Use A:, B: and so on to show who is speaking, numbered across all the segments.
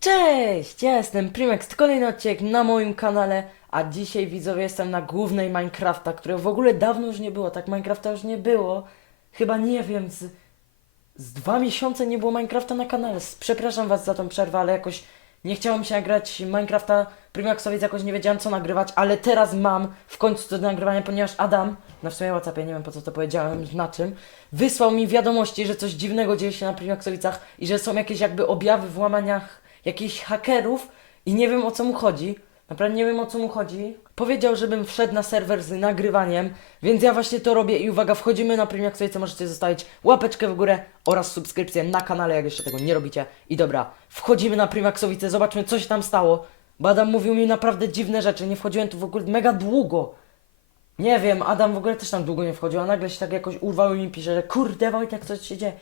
A: Cześć, ja jestem Primex, kolejny odcinek na moim kanale, a dzisiaj widzowie jestem na głównej Minecrafta, którego w ogóle dawno już nie było, tak Minecrafta już nie było, chyba nie wiem, z, z dwa miesiące nie było Minecrafta na kanale, przepraszam was za tą przerwę, ale jakoś nie chciało mi się nagrać Minecrafta Primexowiec, jakoś nie wiedziałem co nagrywać, ale teraz mam w końcu to do nagrywania, ponieważ Adam, na w sumie Whatsappie, nie wiem po co to powiedziałem, na czym, wysłał mi wiadomości, że coś dziwnego dzieje się na Primexowicach i że są jakieś jakby objawy w łamaniach jakichś hakerów i nie wiem o co mu chodzi. Naprawdę nie wiem o co mu chodzi. Powiedział, żebym wszedł na serwer z nagrywaniem, więc ja właśnie to robię i uwaga, wchodzimy na Primiaxowice, możecie zostawić łapeczkę w górę oraz subskrypcję na kanale, jak jeszcze tego nie robicie. I dobra, wchodzimy na Primaxowice, zobaczmy co się tam stało. Bo Adam mówił mi naprawdę dziwne rzeczy, nie wchodziłem tu w ogóle mega długo. Nie wiem, Adam w ogóle też tam długo nie wchodził, a nagle się tak jakoś urwał i mi pisze, że kurde Wojtek, co się dzieje?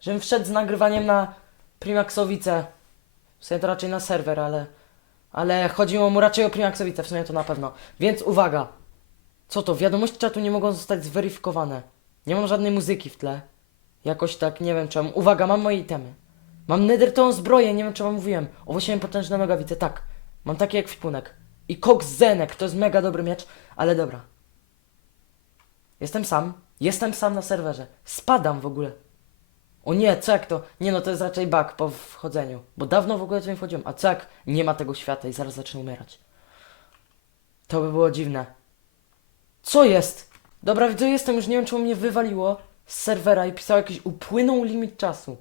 A: Żebym wszedł z nagrywaniem na Primaxowice. W sumie to raczej na serwer, ale... Ale chodziło mu raczej o Primaxowice, w sumie to na pewno. Więc uwaga! Co to? Wiadomości czatu nie mogą zostać zweryfikowane. Nie mam żadnej muzyki w tle. Jakoś tak, nie wiem czemu. Uwaga, mam moje itemy. Mam nethertą zbroję, nie wiem czy wam mówiłem. Owłosiłem potężne nogawice, tak. Mam takie jak ekwipunek. I Cox Zenek, to jest mega dobry miecz, ale dobra. Jestem sam. Jestem sam na serwerze. Spadam w ogóle. O nie, jak to? Nie no, to jest raczej bug po wchodzeniu. Bo dawno w ogóle tu nie wchodziłem. A jak nie ma tego świata i zaraz zacznę umierać? To by było dziwne. Co jest? Dobra, widzę, jestem, już nie wiem czemu mnie wywaliło z serwera i pisał jakiś upłynął limit czasu.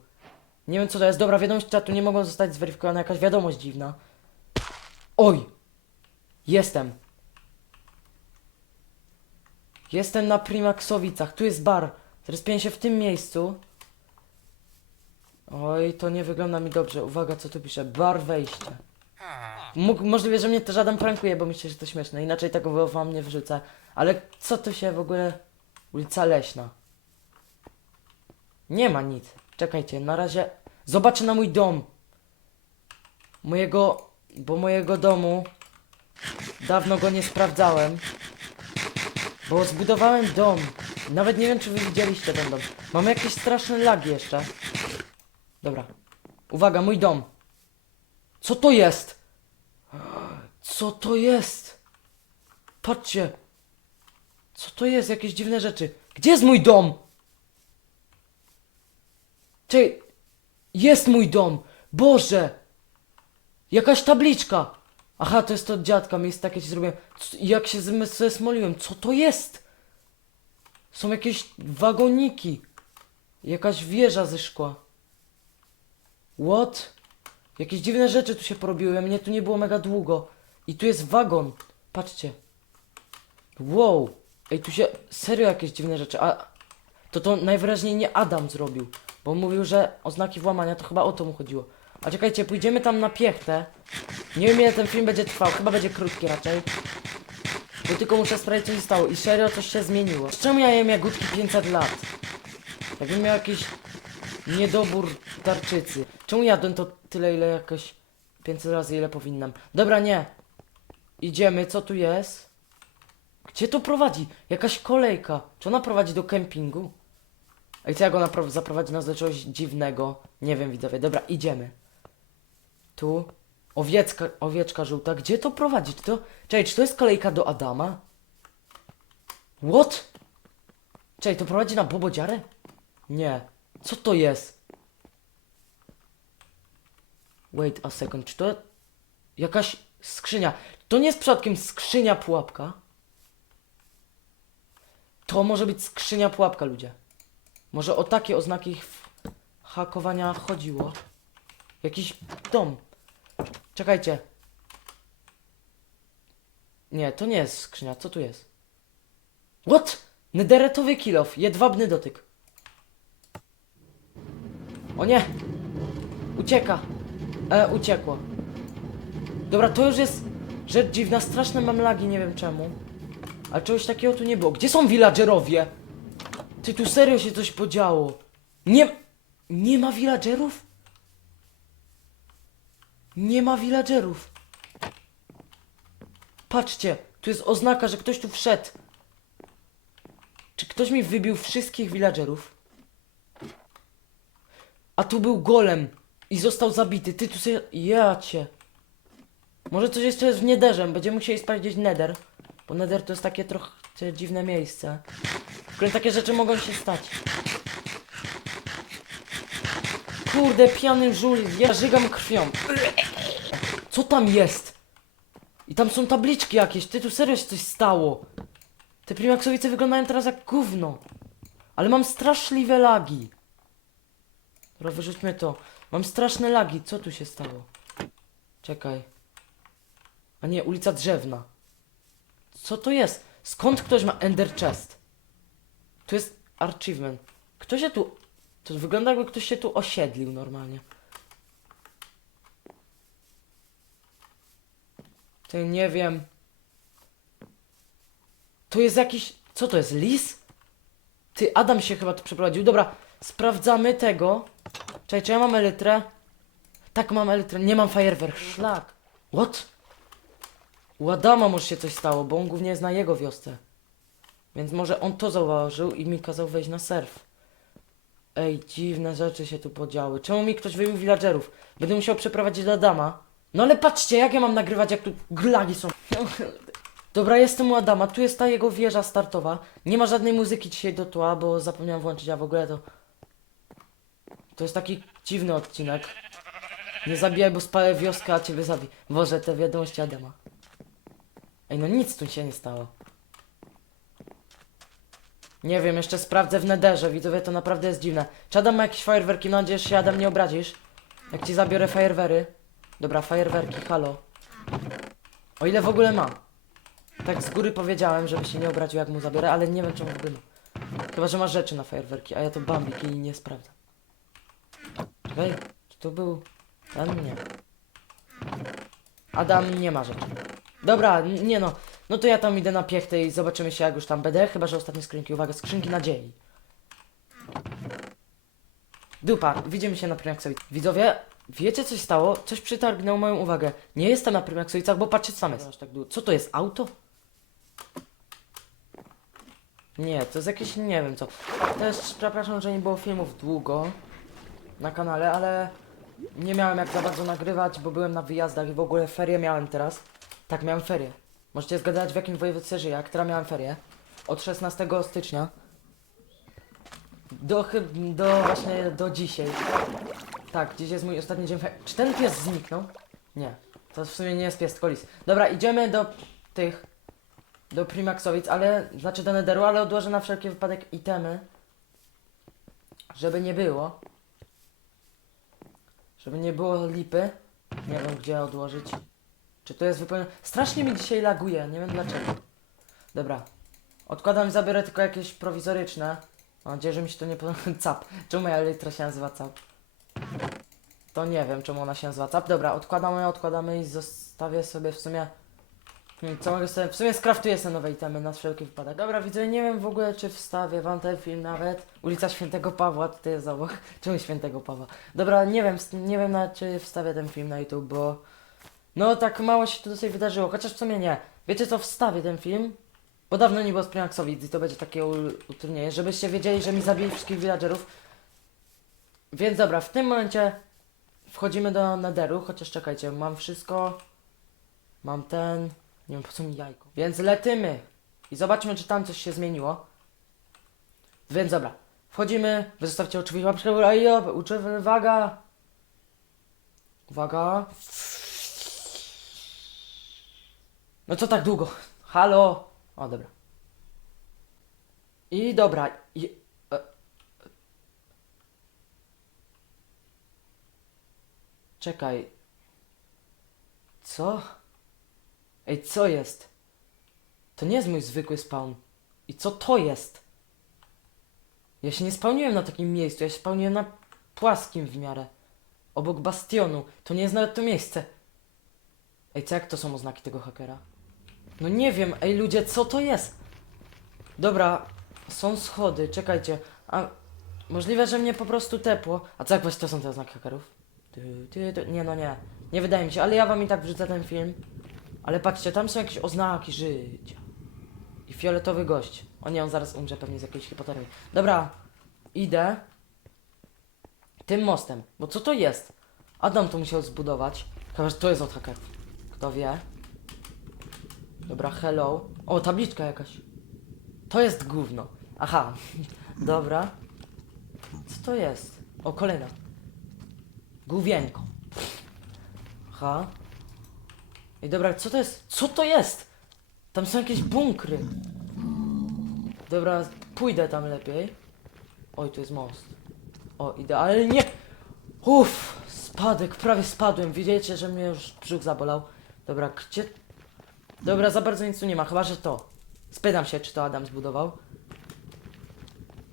A: Nie wiem co to jest. Dobra, wiadomość czatu nie mogą zostać zweryfikowane. Jakaś wiadomość dziwna. Oj! Jestem. Jestem na Primaxowicach. Tu jest bar. Zrespię się w tym miejscu. Oj, to nie wygląda mi dobrze. Uwaga, co tu pisze. Bar wejście. Mógł, możliwe, że mnie też Adam prankuje, bo myślę, że to śmieszne. Inaczej tego wam nie wyrzucę. Ale co tu się w ogóle... Ulica Leśna. Nie ma nic. Czekajcie, na razie... Zobaczę na mój dom. Mojego... Bo mojego domu... Dawno go nie sprawdzałem. Bo zbudowałem dom. Nawet nie wiem, czy wy widzieliście ten dom. Mam jakieś straszne lagi jeszcze. Dobra. Uwaga, mój dom. Co to jest? Co to jest? Patrzcie. Co to jest? Jakieś dziwne rzeczy. Gdzie jest mój dom? Czy jest mój dom? Boże! Jakaś tabliczka! Aha, to jest to od dziadka, miejsce takie ci zrobiłem. Jak się zm- zesmoliłem, co to jest? Są jakieś wagoniki. Jakaś wieża ze szkła. What? Jakieś dziwne rzeczy tu się porobiły, mnie tu nie było mega długo. I tu jest wagon. Patrzcie. Wow. Ej, tu się serio jakieś dziwne rzeczy. A to to najwyraźniej nie Adam zrobił. Bo on mówił, że oznaki włamania to chyba o to mu chodziło. A czekajcie, pójdziemy tam na piechtę. Nie wiem ile ten film będzie trwał, chyba będzie krótki raczej. Bo tylko muszę sprawdzić co się stało i serio coś się zmieniło. Czemu ja jem jagódki 500 lat? Jakbym miał jakiś niedobór tarczycy. Czemu jadłem to tyle ile jakoś 500 razy ile powinnam? Dobra, nie. Idziemy, co tu jest? Gdzie to prowadzi? Jakaś kolejka. Czy ona prowadzi do kempingu? Ej, co jak ona pro- zaprowadzi nas do czegoś dziwnego? Nie wiem, widzowie. Dobra, idziemy. Tu. Owiecka, owieczka żółta. Gdzie to prowadzi? Czy to... Czekaj, czy to jest kolejka do Adama? What? Czekaj, to prowadzi na Bobodziarę? Nie. Co to jest? Wait a second, czy to jakaś skrzynia? To nie jest przypadkiem skrzynia pułapka? To może być skrzynia pułapka, ludzie. Może o takie oznaki hakowania chodziło? Jakiś dom. Czekajcie. Nie, to nie jest skrzynia. Co tu jest? What? Nederetowy kilof. Jedwabny dotyk. O nie! Ucieka. E, uciekło. Dobra, to już jest rzecz dziwna. Straszne mam lagi, nie wiem czemu. Ale czegoś takiego tu nie było. Gdzie są villagerowie? Ty, tu serio się coś podziało. Nie... Nie ma villagerów? Nie ma villagerów. Patrzcie, tu jest oznaka, że ktoś tu wszedł. Czy ktoś mi wybił wszystkich villagerów? A tu był golem. I został zabity. Ty tu sobie... Ja cię. Może coś jeszcze jest w Nederze. Będziemy musieli sprawdzić Nether. Bo Nether to jest takie trochę dziwne miejsce. W którym takie rzeczy mogą się stać. Kurde, pijany żul, ja żygam krwią. Co tam jest? I tam są tabliczki jakieś, ty tu serio się coś stało. Te Primaxowice wyglądają teraz jak gówno. Ale mam straszliwe lagi. Dobra, wyrzućmy to. Mam straszne lagi, co tu się stało? Czekaj. A nie, ulica Drzewna. Co to jest? Skąd ktoś ma Ender Chest? Tu jest achievement. Kto się tu... To wygląda jakby ktoś się tu osiedlił normalnie. Ty nie wiem. To jest jakiś... Co to jest? Lis? Ty, Adam się chyba tu przeprowadził. Dobra, sprawdzamy tego. Czekaj, czy ja mam elytrę? Tak, mam elytrę. Nie mam fajerwerk. Szlak. What? U Adama może się coś stało, bo on głównie jest na jego wiosce. Więc może on to zauważył i mi kazał wejść na surf. Ej, dziwne rzeczy się tu podziały. Czemu mi ktoś wyjął villagerów? Będę musiał przeprowadzić do Adama. No ale patrzcie, jak ja mam nagrywać, jak tu glagi są. Dobra, jestem u Adama, tu jest ta jego wieża startowa. Nie ma żadnej muzyki dzisiaj do tła, bo zapomniałem włączyć, a w ogóle to... To jest taki dziwny odcinek. Nie zabijaj, bo spalę wioskę, a ciebie zabi. Boże, te wiadomości Adama. Ej, no nic tu się nie stało. Nie wiem, jeszcze sprawdzę w nederze, widzowie, to naprawdę jest dziwne. Czy Adam ma jakieś fajerwerki? Mam nadzieję, że się Adam nie obrazisz. Jak ci zabiorę fajerwery. Dobra, fajerwerki, halo. O ile w ogóle ma. Tak z góry powiedziałem, żeby się nie obraził jak mu zabiorę, ale nie wiem czemu w ogóle ma. Chyba, że ma rzeczy na fajerwerki, a ja to bambik i nie sprawdzam. Czy to był... Ten nie. Adam nie ma rzeczy. Dobra, nie no. No to ja tam idę na piechtę i zobaczymy się jak już tam będę, chyba że ostatnie skrzynki. Uwaga, skrzynki nadziei. Dupa, widzimy się na Primaxowic. Widzowie, wiecie coś stało? Coś przytargnęło moją uwagę. Nie jestem na Primaxowicach, bo patrzcie co tam jest. Tak długo. Co to jest? Auto? Nie, to jest jakieś, nie wiem co. Też przepraszam, że nie było filmów długo na kanale, ale nie miałem jak za bardzo nagrywać, bo byłem na wyjazdach i w ogóle ferie miałem teraz. Tak, miałem ferie. Możecie zgadać w jakim województwie żyję, która miałem ferie. Od 16 stycznia. Do, do właśnie do dzisiaj. Tak, dziś jest mój ostatni dzień. Czy ten pies zniknął? Nie. To w sumie nie jest pies, tylko lis. Dobra, idziemy do tych... Do Primaxowic, ale... Znaczy do Netheru, ale odłożę na wszelki wypadek itemy. Żeby nie było. Żeby nie było lipy. Nie wiem gdzie odłożyć. Czy to jest wypełnione? Strasznie mi dzisiaj laguje, nie wiem dlaczego. Dobra. Odkładam i zabiorę tylko jakieś prowizoryczne. Mam nadzieję, że mi się to nie podoba. Cap. Czemu moja litra się nazywa cap? To nie wiem, czemu ona się nazywa cap. Dobra, odkładamy, odkładamy i zostawię sobie w sumie... Co mogę sobie... W sumie skraftuję sobie nowe itemy na wszelki wypadek. Dobra, widzę, nie wiem w ogóle, czy wstawię wam ten film nawet. Ulica Świętego Pawła, tutaj jest obok. Czemu Świętego Pawła? Dobra, nie wiem, nie wiem nawet, czy wstawię ten film na YouTube, bo... No tak mało się tu dosyć wydarzyło, chociaż w sumie nie. Wiecie co, wstawię ten film, bo dawno nie było z Primaxowic i to będzie takie utrudnienie, żebyście wiedzieli, że mi zabili wszystkich villagerów. Więc dobra, w tym momencie wchodzimy do Netheru, chociaż czekajcie, mam wszystko. Mam ten, nie wiem po co mi jajko. Więc letymy i zobaczmy, czy tam coś się zmieniło. Więc dobra, wchodzimy, wy zostawcie oczywiście łapkę w górę uczy- uwaga. Uwaga. No co tak długo? Halo? O, dobra. I dobra. I, e, czekaj. Co? Ej, co jest? To nie jest mój zwykły spawn. I co to jest? Ja się nie spełniłem na takim miejscu, ja się spełniłem na płaskim w miarę. Obok bastionu. To nie jest nawet to miejsce. Ej, co jak to są oznaki tego hakera? No nie wiem, ej ludzie, co to jest? Dobra, są schody, czekajcie. A możliwe, że mnie po prostu tepło. A co jak właśnie to są te oznaki hakerów? Ty, ty, ty. Nie no nie. Nie wydaje mi się, ale ja wam i tak wrzucę ten film. Ale patrzcie, tam są jakieś oznaki życia. I fioletowy gość. O nie, on zaraz umrze pewnie z jakiejś hipotermii. Dobra, idę. Tym mostem. Bo co to jest? Adam to musiał zbudować. Chyba, że to jest od hakerów. Kto wie? Dobra, hello. O, tabliczka jakaś. To jest gówno. Aha, dobra. Co to jest? O, kolejna. Główienko. Aha. Ej, dobra, co to jest? Co to jest? Tam są jakieś bunkry. Dobra, pójdę tam lepiej. Oj, tu jest most. O, idealnie. Uff, spadek, prawie spadłem. Widzicie, że mnie już brzuch zabolał. Dobra, gdzie... Dobra, za bardzo nic tu nie ma, chyba, że to. Spytam się, czy to Adam zbudował.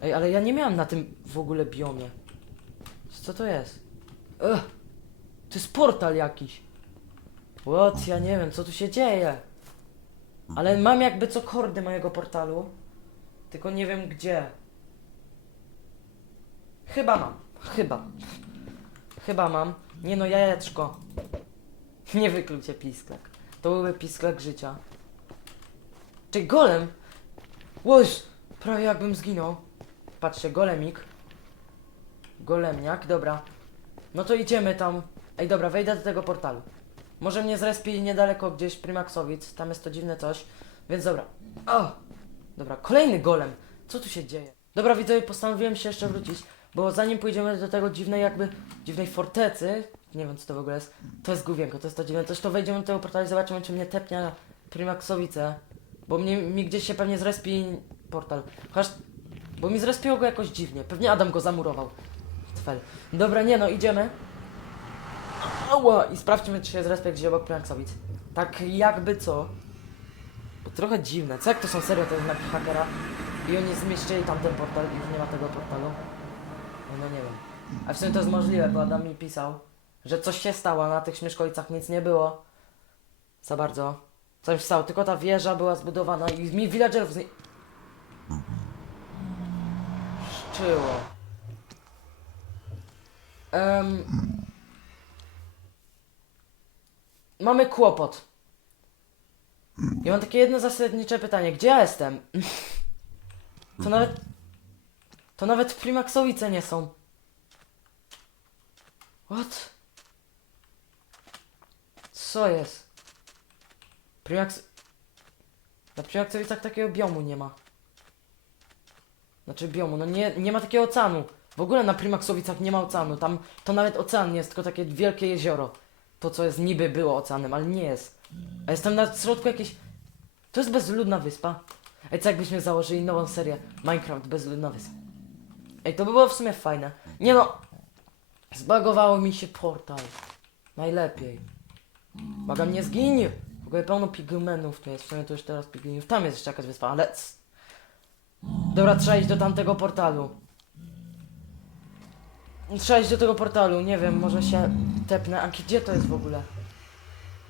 A: Ej, ale ja nie miałem na tym w ogóle biomie. Co to jest? Ugh, to jest portal jakiś. What? Ja nie wiem, co tu się dzieje. Ale mam jakby co kordy mojego portalu. Tylko nie wiem gdzie. Chyba mam. Chyba. Chyba mam. Nie no, jajeczko. Nie wyklucie pisklak. To byłby pisklak życia. Czy golem? Łoś! Prawie jakbym zginął. Patrzcie, golemik. Golemniak, dobra. No to idziemy tam. Ej, dobra, wejdę do tego portalu. Może mnie zrespi niedaleko gdzieś Primaxowic, tam jest to dziwne coś. Więc dobra. O! Dobra, kolejny golem. Co tu się dzieje? Dobra, widzowie, postanowiłem się jeszcze wrócić, bo zanim pójdziemy do tego dziwnej jakby, dziwnej fortecy, nie wiem co to w ogóle jest, to jest główienko, to jest to dziwne, coś to wejdziemy do tego portalu i zobaczymy, czy mnie tepnie Primaxowice, bo mnie, mi gdzieś się pewnie zrespi portal. Chociaż, bo mi zrespiło go jakoś dziwnie, pewnie Adam go zamurował. Tfel. Dobra, nie no, idziemy. Ała! I sprawdźmy, czy się zrespie gdzieś obok Primaxowic. Tak jakby co. Bo trochę dziwne. Co jak to są serio te znaki hakera? I oni zmieścili tam ten portal i już nie ma tego portalu? No, no nie wiem. A w sumie to jest możliwe, bo Adam mi pisał, że coś się stało, na tych śmieszkolicach nic nie było. Za bardzo. Coś stało, tylko ta wieża była zbudowana i mi villagerów z niej... Szczyło. Em... Mamy kłopot. Ja mam takie jedno zasadnicze pytanie. Gdzie ja jestem? To nawet... To nawet Primaxowice nie są. What? Co jest? Primax... Na Primaxowicach takiego biomu nie ma. Znaczy biomu, no nie, nie ma takiego oceanu. W ogóle na Primaxowicach nie ma oceanu. Tam to nawet ocean jest, tylko takie wielkie jezioro. To co jest niby było oceanem, ale nie jest. A jestem na środku jakiejś... To jest bezludna wyspa. Ej, co jakbyśmy założyli nową serię Minecraft bezludna wyspa. Ej, to by było w sumie fajne. Nie no! Zbagowało mi się portal. Najlepiej. Bagam nie zginie! W ogóle pełno pigmenów tu jest. W sumie to już teraz pigmenów. Tam jest jeszcze jakaś wyspa, ale... Dobra, trzeba iść do tamtego portalu. Trzeba iść do tego portalu, nie wiem, może się tepnę. A gdzie to jest w ogóle?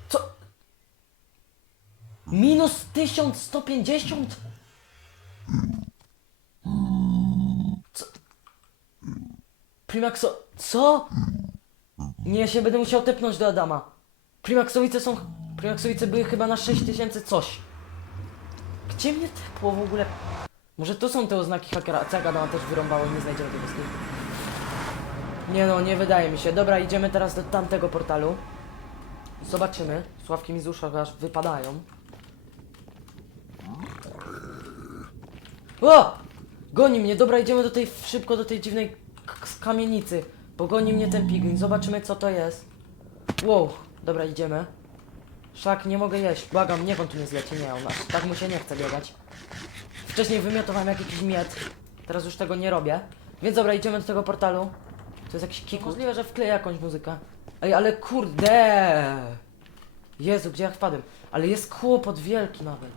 A: Co? Minus 1150? Co? Primaxo... Co? Nie, się będę musiał tepnąć do Adama. Primaxowice są... Primaxowice były chyba na 6000 coś. Gdzie mnie tepło w ogóle? Może to są te oznaki hakera. Co jak Adama też wyrąbało i nie znajdziemy tego sklepu? Nie no, nie wydaje mi się. Dobra, idziemy teraz do tamtego portalu. Zobaczymy. Sławki mi z uszu aż wypadają. O! Goni mnie, dobra, idziemy do tej, szybko do tej dziwnej kamienicy. Bo goni mnie ten pigmin, zobaczymy co to jest. Wow, dobra, idziemy. Szak, nie mogę jeść, błagam, niech on tu nie zleci, nie, on aż tak mu się nie chce biegać. Wcześniej wymiotowałem jakiś miet, teraz już tego nie robię. Więc dobra, idziemy do tego portalu. To jest jakiś kiku. Możliwe, że wkleję jakąś muzykę. Ej, ale kurde! Jezu, gdzie ja wpadłem? Ale jest kłopot wielki nawet.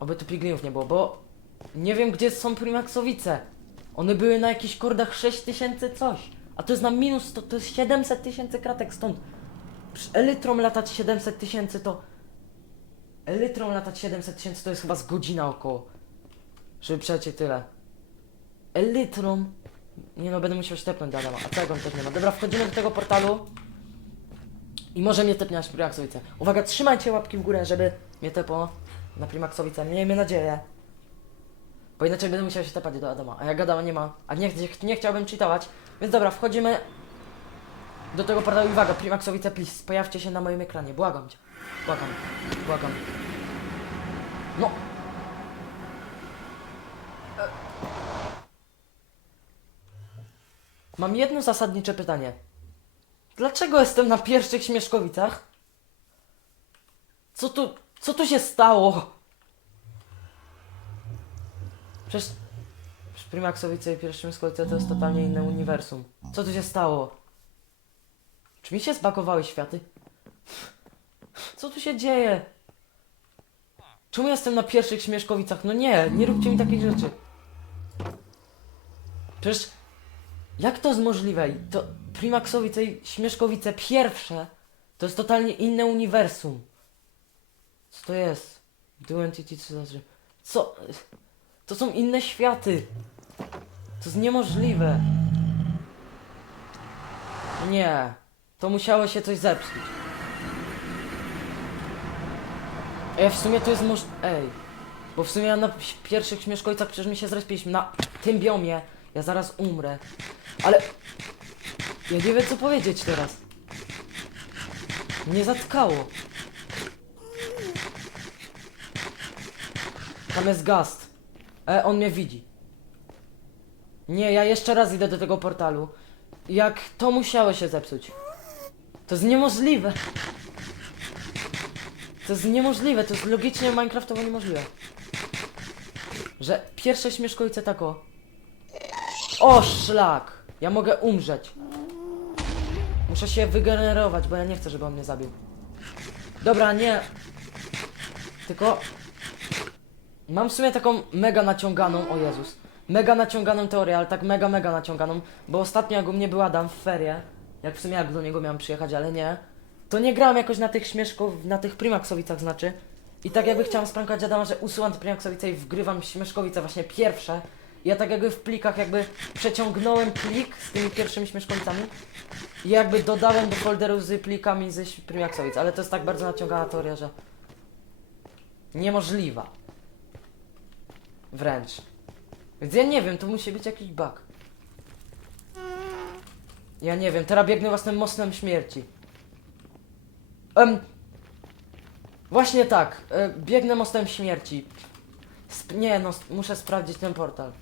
A: Oby tu piglinów nie było, bo nie wiem gdzie są Primaxowice. One były na jakichś kordach 6000 coś. A to jest na minus, to, to jest 700 tysięcy kratek stąd. Przy latać 700 tysięcy to... Elytrom latać 700 tysięcy to jest chyba z godzina około. Żeby przejść tyle. Elytrom... Nie no, będę musiał się tepnąć do Adama, a czego on też nie ma. Dobra, wchodzimy do tego portalu. I może mnie tepnąć Primaxowice. Uwaga, trzymajcie łapki w górę, żeby mnie tepło na Primaxowice. Miejmy nadzieję. Bo inaczej będę musiał się tepać do Adama. A jak Adama nie ma. A nie, nie, chciałbym cheatować. Więc dobra, wchodzimy. do tego portalu. Uwaga, Primaxowice, please, pojawcie się na moim ekranie. Błagam cię. Błagam. Błagam. Mam jedno zasadnicze pytanie. Dlaczego jestem na pierwszych śmieszkowicach? Co tu, co tu się stało? Przecież, przecież Primaxowice i pierwszym Śmieszkowice to jest totalnie inne uniwersum. Co tu się stało? Czy mi się zbagowały światy? Co tu się dzieje? Czemu jestem na pierwszych śmieszkowicach? No nie, nie róbcie mi takich rzeczy. Przecież jak to jest możliwe? To Primaxowice i Śmieszkowice pierwsze to jest totalnie inne uniwersum. Co to jest? Dual Entity co? Co? To są inne światy. To jest niemożliwe. Nie. To musiało się coś zepsuć. Ej, w sumie to jest moż... Ej. Bo w sumie ja na pi- pierwszych śmieszkojcach przecież my się zrespiliśmy na tym biomie. Ja zaraz umrę. Ale... Ja nie wiem co powiedzieć teraz. Mnie zatkało. Tam jest gast. E, on mnie widzi. Nie, ja jeszcze raz idę do tego portalu. Jak to musiało się zepsuć. To jest niemożliwe. To jest niemożliwe, to jest logicznie Minecraftowo niemożliwe. Że pierwsze śmieszkojce tako. O szlak! Ja mogę umrzeć. Muszę się wygenerować, bo ja nie chcę, żeby on mnie zabił. Dobra, nie. Tylko Mam w sumie taką mega naciąganą, o Jezus, mega naciąganą teorię, ale tak mega, mega naciąganą, bo ostatnio jak u mnie był Adam w ferie, jak w sumie jak do niego miałem przyjechać, ale nie, to nie grałem jakoś na tych śmieszków, na tych Primaxowicach znaczy. I tak jakby chciałem sprankować Adama, że usuwam te Primaxowice i wgrywam śmieszkowice właśnie pierwsze. Ja tak jakby w plikach jakby przeciągnąłem plik z tymi pierwszymi śmieszkowicami i jakby dodałem do folderu z plikami ze Primaxowic, ale to jest tak bardzo naciągana teoria, że niemożliwa. Wręcz. Więc ja nie wiem, to musi być jakiś bug. Ja nie wiem, teraz biegnę własnym mostem śmierci. Em, właśnie tak, e, biegnę mostem śmierci. Sp nie no, muszę sprawdzić ten portal.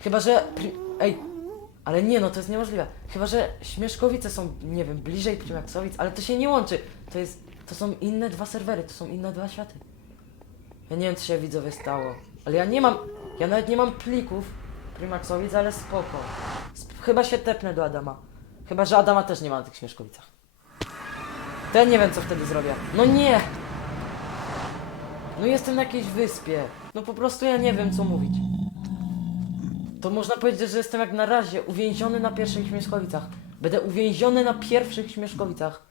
A: Chyba, że... Pri ej, ale nie no, to jest niemożliwe. Chyba, że Śmieszkowice są, nie wiem, bliżej Primaxowic, ale to się nie łączy. To jest, to są inne dwa serwery, to są inne dwa światy. Ja nie wiem, co się widzowie stało. Ale ja nie mam. Ja nawet nie mam plików Primaxowic, ale spoko. Sp chyba się tepnę do Adama. Chyba, że Adama też nie ma na tych śmieszkowicach. To ja nie wiem, co wtedy zrobię. No nie! No jestem na jakiejś wyspie. No po prostu ja nie wiem, co mówić. To można powiedzieć, że jestem jak na razie uwięziony na pierwszych śmieszkowicach. Będę uwięziony na pierwszych śmieszkowicach.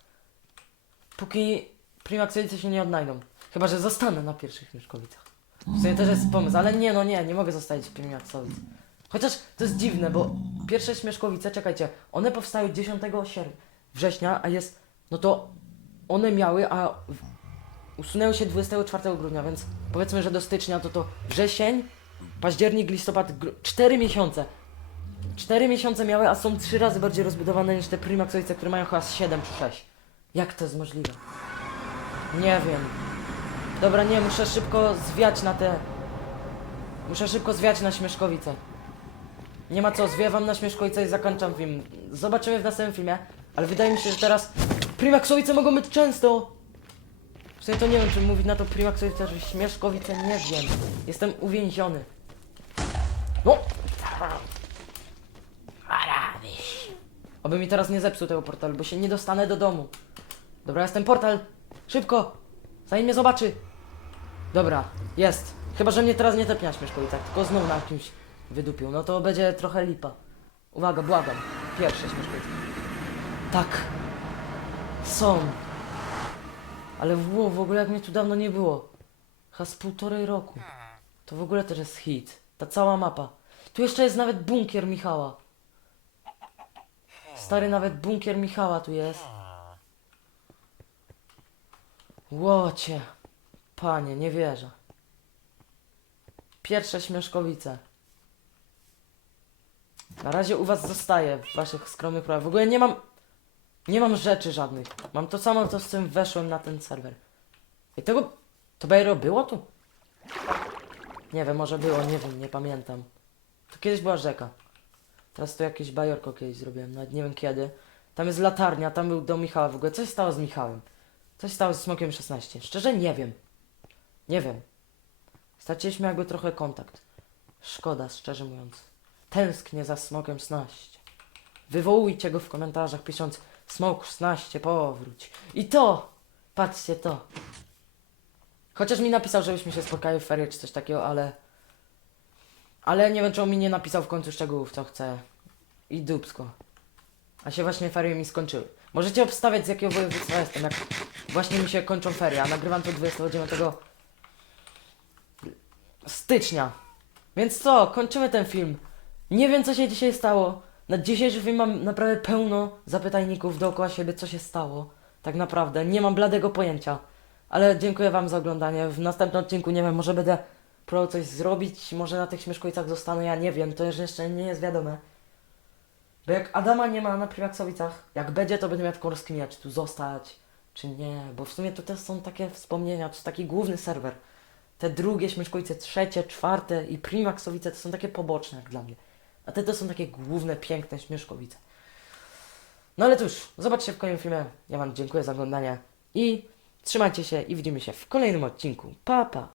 A: Póki Primaxowice się nie odnajdą. Chyba, że zostanę na pierwszych śmieszkowicach. W sumie też jest pomysł, ale nie, no nie, nie mogę zostawić Primaxowic. Chociaż to jest dziwne, bo pierwsze śmieszkowice, czekajcie, one powstały 10 sierpnia, września, a jest, no to one miały, a w- usunęły się 24 grudnia, więc powiedzmy, że do stycznia to to wrzesień, październik, listopad, gru... 4 miesiące. 4 miesiące miały, a są 3 razy bardziej rozbudowane niż te Primaxowice, które mają chyba z 7 czy 6. Jak to jest możliwe? Nie wiem. Dobra, nie, muszę szybko zwiać na te... Muszę szybko zwiać na Śmieszkowice. Nie ma co, zwiewam na Śmieszkowice i zakończam film. Zobaczymy w następnym filmie, ale wydaje mi się, że teraz Primaxowice mogą być często. W sumie to nie wiem, czy mówić na to Primaxowice, że Śmieszkowice, nie wiem. Jestem uwięziony. No! Oby mi teraz nie zepsuł tego portalu, bo się nie dostanę do domu. Dobra, jest ten portal. Szybko! Zanim mnie zobaczy. Dobra, jest. Chyba, że mnie teraz nie tepnia śmieszkowica, tylko znowu na kimś wydupił. No to będzie trochę lipa. Uwaga, błagam. Pierwsze śmieszkowice. Tak. Są. Ale w, w ogóle jak mnie tu dawno nie było. Chyba z półtorej roku. To w ogóle też jest hit. Ta cała mapa. Tu jeszcze jest nawet bunkier Michała. Stary, nawet bunkier Michała tu jest. Łocie. Panie, nie wierzę. Pierwsze śmieszkowice. Na razie u was zostaję w waszych skromnych prawach. W ogóle nie mam... Nie mam rzeczy żadnych. Mam to samo, co z tym weszłem na ten serwer. I tego... To Bejro było tu? Nie wiem, może było, nie wiem, nie pamiętam. To kiedyś była rzeka. Teraz to jakieś bajorko kiedyś zrobiłem, nawet nie wiem kiedy. Tam jest latarnia, tam był dom Michała w ogóle. Coś stało z Michałem. Coś stało z Smokiem 16. Szczerze nie wiem. Nie wiem. Straciliśmy jakby trochę kontakt. Szkoda, szczerze mówiąc. Tęsknię za Smokiem 16. Wywołujcie go w komentarzach pisząc Smok 16, powróć. I to! Patrzcie to. Chociaż mi napisał, żebyśmy się spotkali w ferie czy coś takiego, ale... Ale nie wiem, czemu mi nie napisał w końcu szczegółów, co chce. I dupsko. A się właśnie ferie mi skończyły. Możecie obstawiać z jakiego województwa jestem, jak właśnie mi się kończą ferie, a nagrywam to 29 stycznia. Więc co, kończymy ten film. Nie wiem, co się dzisiaj stało. Na dzisiejszy film mam naprawdę pełno zapytajników dookoła siebie, co się stało. Tak naprawdę, nie mam bladego pojęcia. Ale dziękuję Wam za oglądanie. W następnym odcinku, nie wiem, może będę próbował coś zrobić, może na tych śmieszkojcach zostanę, ja nie wiem, to jeszcze nie jest wiadome. Bo jak Adama nie ma na Privaksowicach, jak będzie, to będę miał taką rozkminę, czy tu zostać, czy nie, bo w sumie to też są takie wspomnienia, to jest taki główny serwer. Te drugie śmieszkojce, trzecie, czwarte i Primaxowice to są takie poboczne jak dla mnie. A te to są takie główne, piękne śmieszkowice. No ale cóż, zobaczcie w kolejnym filmie. Ja Wam dziękuję za oglądanie i trzymajcie się i widzimy się w kolejnym odcinku. Pa, pa!